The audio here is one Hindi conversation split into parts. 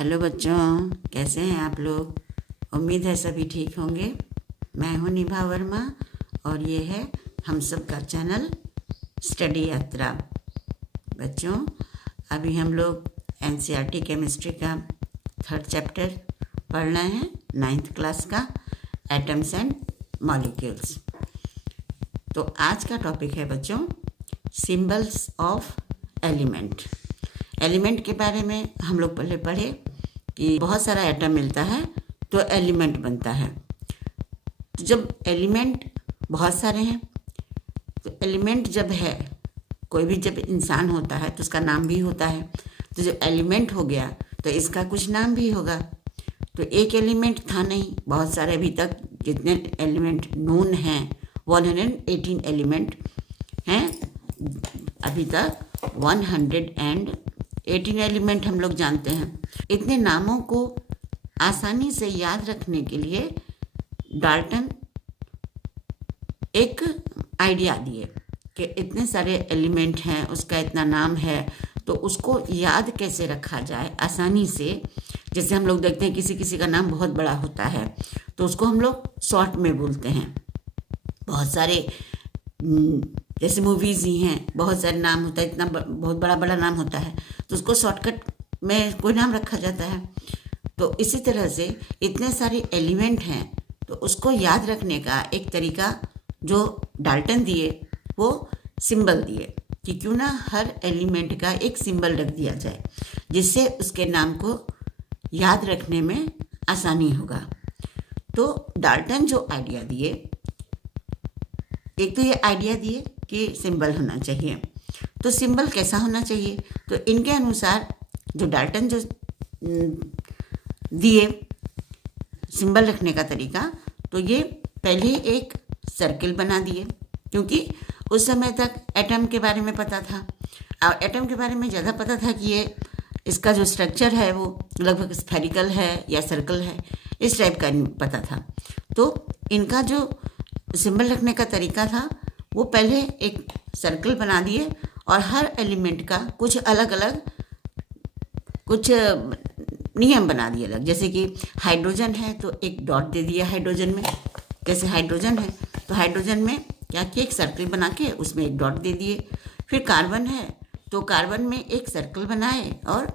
हेलो बच्चों, कैसे हैं आप लोग। उम्मीद है सभी ठीक होंगे। मैं हूं निभा वर्मा और ये है हम सब का चैनल स्टडी यात्रा। बच्चों, अभी हम लोग एनसीईआरटी केमिस्ट्री का 3rd चैप्टर पढ़ रहे हैं, 9th क्लास का, एटम्स एंड मॉलिक्यूल्स। तो आज का टॉपिक है बच्चों सिंबल्स ऑफ एलिमेंट। एलिमेंट के बारे में हम लोग पहले पढ़े कि बहुत सारा एटम मिलता है तो एलिमेंट बनता है। तो जब एलिमेंट बहुत सारे हैं तो एलिमेंट जब है, कोई भी जब इंसान होता है तो उसका नाम भी होता है। तो जब एलिमेंट हो गया तो इसका कुछ नाम भी होगा। तो एक एलिमेंट था नहीं, बहुत सारे अभी तक जितने एलिमेंट नोन हैं 118 एलिमेंट हैं। अभी तक 118 एलिमेंट हम लोग जानते हैं। इतने नामों को आसानी से याद रखने के लिए डाल्टन एक आइडिया दिए कि इतने सारे एलिमेंट हैं, उसका इतना नाम है, तो उसको याद कैसे रखा जाए आसानी से। जैसे हम लोग देखते हैं किसी किसी का नाम बहुत बड़ा होता है तो उसको हम लोग शॉर्ट में बोलते हैं। बहुत सारे जैसे मूवीज़ ही हैं, बहुत सारे नाम होता है, इतना बहुत बड़ा बड़ा नाम होता है तो उसको शॉर्टकट में कोई नाम रखा जाता है। तो इसी तरह से इतने सारे एलिमेंट हैं तो उसको याद रखने का एक तरीका जो डाल्टन दिए वो सिंबल दिए कि क्यों ना हर एलिमेंट का एक सिंबल रख दिया जाए जिससे उसके नाम को याद रखने में आसानी होगा। तो डाल्टन जो आइडिया दिए, एक तो ये आइडिया दिए कि सिंबल होना चाहिए। तो सिंबल कैसा होना चाहिए, तो इनके अनुसार जो डाल्टन जो दिए सिंबल रखने का तरीका, तो ये पहले एक सर्किल बना दिए क्योंकि उस समय तक एटम के बारे में पता था और एटम के बारे में ज़्यादा पता था कि ये इसका जो स्ट्रक्चर है वो लगभग स्फेरिकल है या सर्कल है, इस टाइप का पता था। तो इनका जो सिंबल रखने का तरीका था वो पहले एक सर्कल बना दिए और हर एलिमेंट का कुछ अलग अलग कुछ नियम बना दिए अलग। जैसे कि हाइड्रोजन है तो एक डॉट दे दिया हाइड्रोजन में, जैसे हाइड्रोजन है तो हाइड्रोजन में क्या किया, एक सर्कल बना के उसमें एक डॉट दे दिए। फिर कार्बन है तो कार्बन में एक सर्कल बनाए और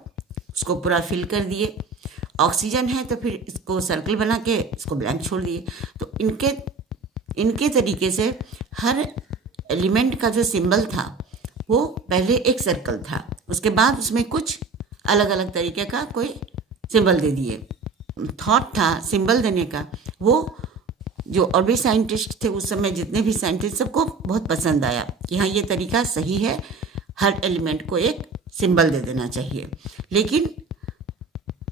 उसको पूरा फिल कर दिए। ऑक्सीजन है तो फिर इसको सर्कल बना के इसको ब्लैंक छोड़ दिए। तो इनके तरीके से हर एलिमेंट का जो सिंबल था वो पहले एक सर्कल था, उसके बाद उसमें कुछ अलग अलग तरीके का कोई सिंबल दे दिए। थॉट था सिंबल देने का, वो जो और भी साइंटिस्ट थे उस समय, जितने भी साइंटिस्ट, सबको बहुत पसंद आया कि हाँ ये तरीका सही है, हर एलिमेंट को एक सिंबल दे देना चाहिए। लेकिन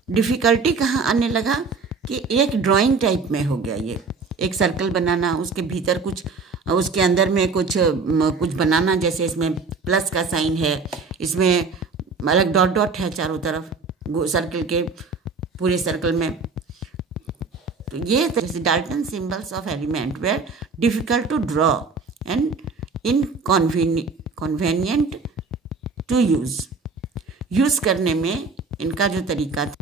डिफ़िकल्टी कहाँ आने लगा कि एक ड्राइंग टाइप में हो गया ये, एक सर्कल बनाना, उसके भीतर कुछ, उसके अंदर में कुछ बनाना। जैसे इसमें प्लस का साइन है, इसमें अलग डॉट डॉट है चारों तरफ सर्कल के पूरे सर्कल में। तो ये Dalton symbols of element were difficult to draw and inconvenient to use करने में इनका जो तरीका था,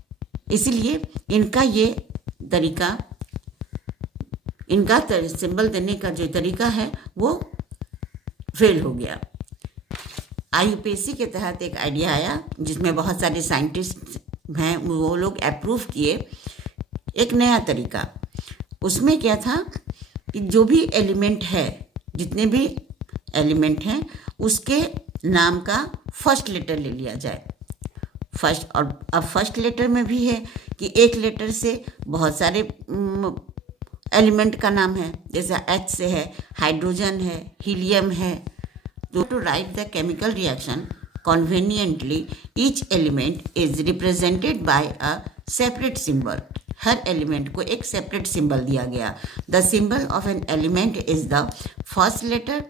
इसीलिए इनका ये तरीका, इनका सिंबल देने का जो तरीका है वो फेल हो गया। आईयूपीएसी के तहत एक आइडिया आया जिसमें बहुत सारे साइंटिस्ट हैं, वो लोग अप्रूव किए एक नया तरीका। उसमें क्या था कि जो भी एलिमेंट है, जितने भी एलिमेंट हैं, उसके नाम का फर्स्ट लेटर ले लिया जाए। फर्स्ट, और अब फर्स्ट लेटर में भी है कि एक लेटर से बहुत सारे एलिमेंट का नाम है। जैसे H से है हाइड्रोजन है, हीलियम है। To write the chemical reaction conveniently, each element is represented by a separate symbol. Her element को एक सेपरेट सिंबल दिया गया। The symbol of an element is the first letter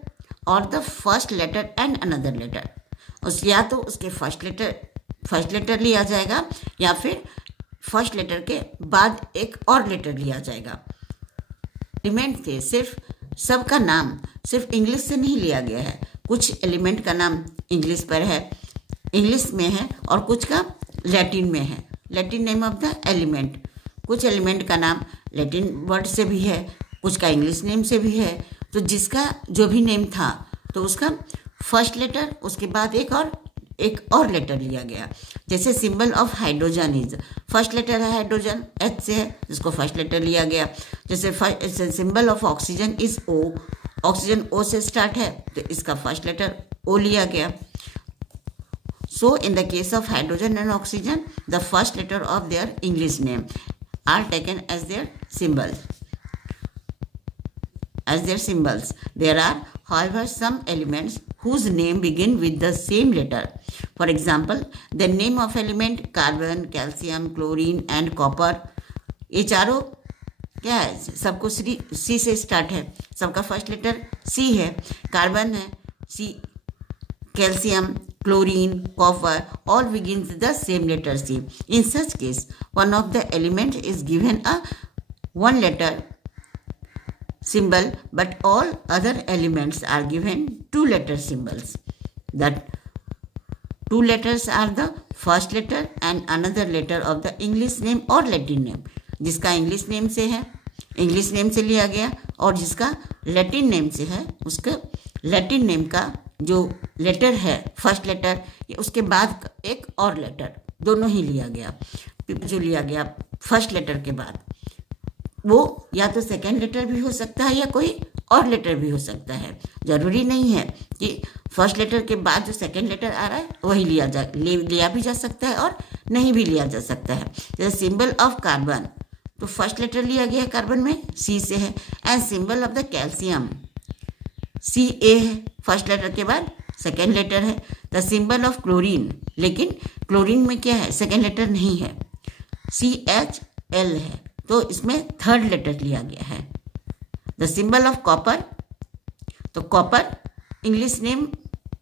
or the first letter and another letter. या तो उसके फर्स्ट लेटर लिया जाएगा या फिर फर्स्ट लेटर के बाद एक और लेटर लिया जाएगा। एलिमेंट थे, सिर्फ सबका नाम सिर्फ इंग्लिश से नहीं लिया गया है। कुछ एलिमेंट का नाम इंग्लिश में है और कुछ का लैटिन में है। Latin name of the element. कुछ एलिमेंट का नाम लैटिन वर्ड से भी है, कुछ का इंग्लिश नेम से भी है। तो जिसका जो भी नेम था तो उसका फर्स्ट लेटर, उसके बाद एक और लेटर लिया गया। जैसे symbol of hydrogen is, first letter है हाइड्रोजन, एच से है, जिसको फर्स्ट लेटर लिया गया। जैसे symbol of oxygen is O, oxygen O से स्टार्ट है तो इसका फर्स्ट लेटर ओ लिया गया। So in the case of hydrogen and oxygen the first letter of their English name are taken as their symbols. There are, however, some elements whose name begin with the same letter. For example, the name of element carbon, calcium, chlorine and copper. ये चारों क्या है? सबको सी से स्टार्ट है, सबका फर्स्ट लेटर सी है। कार्बन है C, calcium, chlorine, copper, all begins with the same letter C. In such case, one of the element is given a one letter symbol, but all other elements are given two letter symbols. That two letters are the first letter and another letter of the English name or Latin name. जिसका इंग्लिश नेम से है, इंग्लिश नेम से लिया गया, और जिसका लैटिन नेम से है, उसका लैटिन नेम का जो लेटर है फर्स्ट लेटर, उसके बाद एक और लेटर, दोनों ही लिया गया। जो लिया गया फर्स्ट लेटर के बाद वो या तो सेकेंड लेटर भी हो सकता है या कोई और लेटर भी हो सकता है। जरूरी नहीं है कि फर्स्ट लेटर के बाद जो सेकेंड लेटर आ रहा है वही लिया भी जा सकता है और नहीं भी लिया जा सकता है। जैसे सिंबल ऑफ कार्बन, तो फर्स्ट लेटर लिया गया कार्बन में, सी से है। And symbol of the calcium C A है, फर्स्ट लेटर के बाद सेकेंड लेटर है। द सिंबल ऑफ क्लोरीन, लेकिन क्लोरीन में क्या है, सेकेंड लेटर नहीं है, सी एच एल है, तो इसमें थर्ड लेटर लिया गया है। द सिंबल ऑफ कॉपर, तो कॉपर इंग्लिश नेम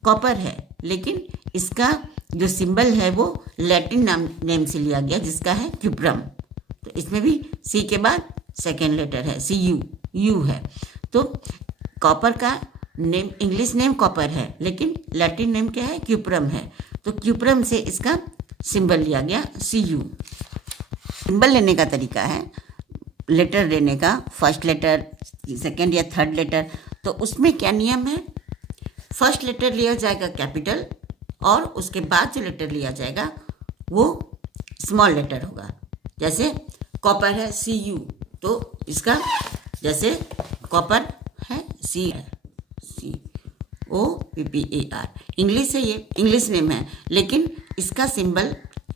कॉपर है, लेकिन इसका जो सिंबल है वो लैटिन नेम से लिया गया, जिसका है क्यूप्रम। तो इसमें भी सी के बाद सेकेंड लेटर है, सी यू है। तो कॉपर का नेम, इंग्लिश नेम कॉपर है, लेकिन लैटिन नेम क्या है, क्यूप्रम है। तो क्यूप्रम से इसका सिंबल लिया गया सी यू। सिंबल लेने का तरीका है, लेटर लेने का, फर्स्ट लेटर, सेकेंड या थर्ड लेटर। तो उसमें क्या नियम है, फर्स्ट लेटर लिया जाएगा कैपिटल, और उसके बाद जो लेटर लिया जाएगा वो स्मॉल लेटर होगा। जैसे कॉपर है सी यू, तो इसका जैसे कॉपर है C O P P E R, English है, ये इंग्लिश नेम है, लेकिन इसका सिंबल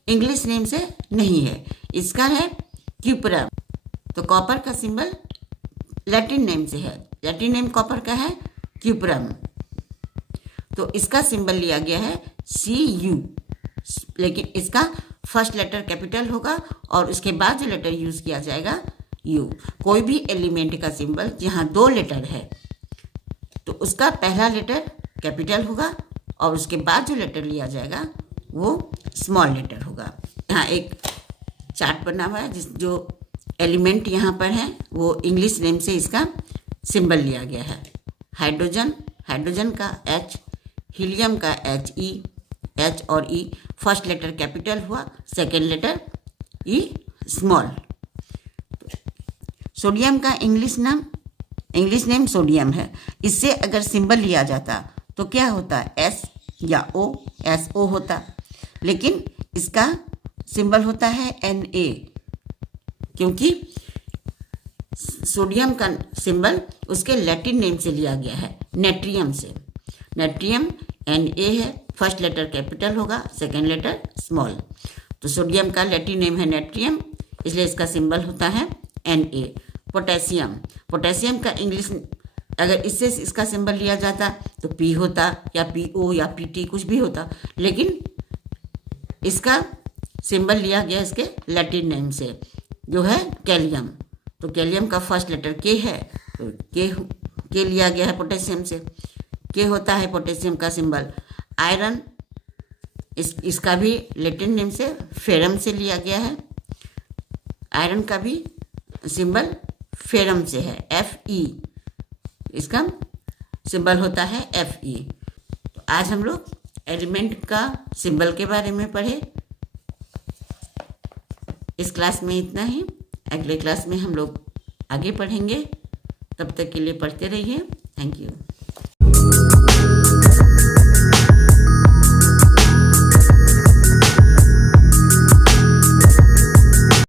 इंग्लिश नेम से नहीं है, इसका है क्यूप्रम। तो कॉपर का सिंबल लैटिन नेम से है, लैटिन नेम कॉपर का है क्यूप्रम, तो इसका सिंबल लिया गया है सी यू, लेकिन इसका फर्स्ट लेटर कैपिटल होगा और उसके बाद जो लेटर यूज किया जाएगा यू। कोई भी एलिमेंट का सिंबल जहाँ दो लेटर है तो उसका पहला लेटर कैपिटल होगा और उसके बाद जो लेटर लिया जाएगा वो स्मॉल लेटर होगा। यहाँ एक चार्ट बना हुआ है, जो एलिमेंट यहाँ पर है वो इंग्लिश नेम से इसका सिंबल लिया गया है। हाइड्रोजन का एच, हीलियम का एच और ई, फर्स्ट लेटर कैपिटल हुआ, सेकेंड लेटर ई स्मॉल। सोडियम का इंग्लिश नेम सोडियम है, इससे अगर सिंबल लिया जाता तो क्या होता, एस या ओ, एस ओ होता, लेकिन इसका सिंबल होता है Na, क्योंकि सोडियम का सिंबल उसके लैटिन नेम से लिया गया है, नेट्रियम से। नेट्रियम Na है, फर्स्ट लेटर कैपिटल होगा, सेकेंड लेटर स्मॉल। तो सोडियम का लैटिन नेम है नेट्रियम, इसलिए इसका सिंबल होता है Na। पोटेशियम का इंग्लिश, अगर इससे इसका सिंबल लिया जाता तो P होता या PO या PT, कुछ भी होता, लेकिन इसका सिंबल लिया गया इसके लैटिन नेम से, जो है कैलियम। तो कैलियम का फर्स्ट लेटर K है, तो K लिया गया है पोटेशियम से, K होता है पोटेशियम का सिंबल। आयरन, इसका भी लैटिन नेम से फेरम से लिया गया है, आयरन का भी सिंबल फेरम से है, Fe, इसका सिंबल होता है Fe। तो आज हम लोग एलिमेंट का सिंबल के बारे में पढ़े। इस क्लास में इतना ही। अगले क्लास में हम लोग आगे पढ़ेंगे। तब तक के लिए पढ़ते रहिए। Thank you.